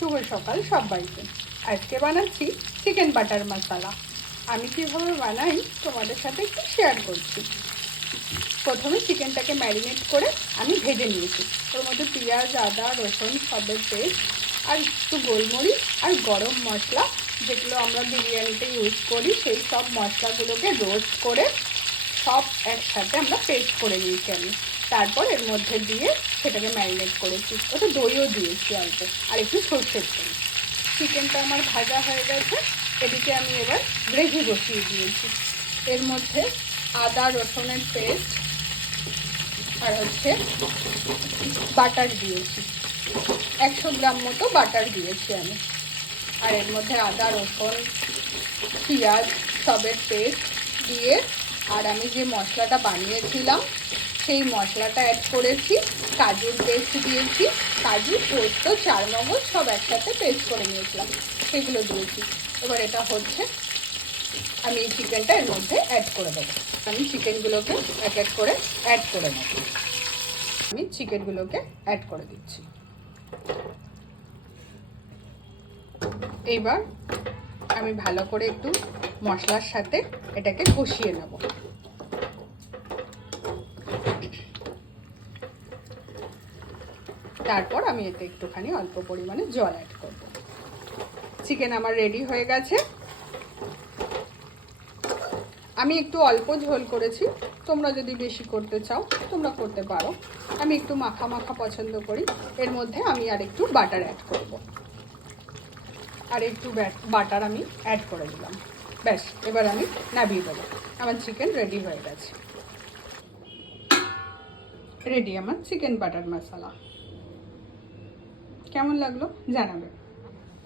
শুভ সকাল সবাইকে। আজকে বানাচ্ছি চিকেন বাটার মশলা। আমি কিভাবে বানাই তোমাদের সাথে একটু শেয়ার করছি। প্রথমে চিকেনটাকে ম্যারিনেট করে আমি ভেজে নিয়েছি। ওর মধ্যে পেঁয়াজ, আদা, রসুন সবের পেস্ট আর একটু গোলমরিচ আর গরম মশলা, যেগুলো আমরা বিরিয়ানিতে ইউজ করি, সেই সব মশলাগুলোকে রোস্ট করে সব একসাথে আমরা পেস্ট করে নিয়েছি আমি। তারপর এর মধ্যে দিয়ে সেটাকে ম্যারিনেট করেছি। ওটা দইও দিয়েছি অল্প, আর একটু সর্ষের তেল। চিকেনটা আমার ভাজা হয়ে গেছে। এদিকে আমি এবার গ্রেভি বসিয়ে দিয়েছি। এর মধ্যে আদা রসুনের পেস্ট আর বাটার দিয়েছি। 100 গ্রাম মতো বাটার দিয়েছি আমি। আর এর মধ্যে আদা রসুন পেঁয়াজ সবের পেস্ট দিয়ে, আর আমি যে মশলাটা বানিয়েছিলাম সেই মশলাটা অ্যাড করেছি। কাজুর পেস্ট দিয়েছি, কাজু, পোস্ত, চারমগজ সব একসাথে পেস্ট করে নিয়েছিলাম, সেগুলো দিয়েছি। এবার এটা হচ্ছে, আমি এই চিকেনটা এর মধ্যে অ্যাড করে দেবো। আমি চিকেনগুলোকে এক এক করে অ্যাড করে নেব। আমি চিকেনগুলোকে অ্যাড করে দিচ্ছি। এইবার আমি ভালো করে একটু মশলার সাথে এটাকে কষিয়ে নেব। তারপর আমি এতে একটুখানি অল্প পরিমাণে জল অ্যাড করব। চিকেন আমার রেডি হয়ে গেছে। আমি একটু অল্প ঝোল করেছি, তোমরা যদি বেশি করতে চাও তোমরা করতে পারো। আমি একটু মাখা মাখা পছন্দ করি। এর মধ্যে আমি আর একটু বাটার অ্যাড করব। আর একটু বাটার আমি অ্যাড করে দিলাম। ব্যাস, এবার আমি নামিয়ে দেবো। আমার চিকেন রেডি হয়ে গেছে। রেডি আমার চিকেন বাটার মশলা। কেমন লাগলো জানাবে।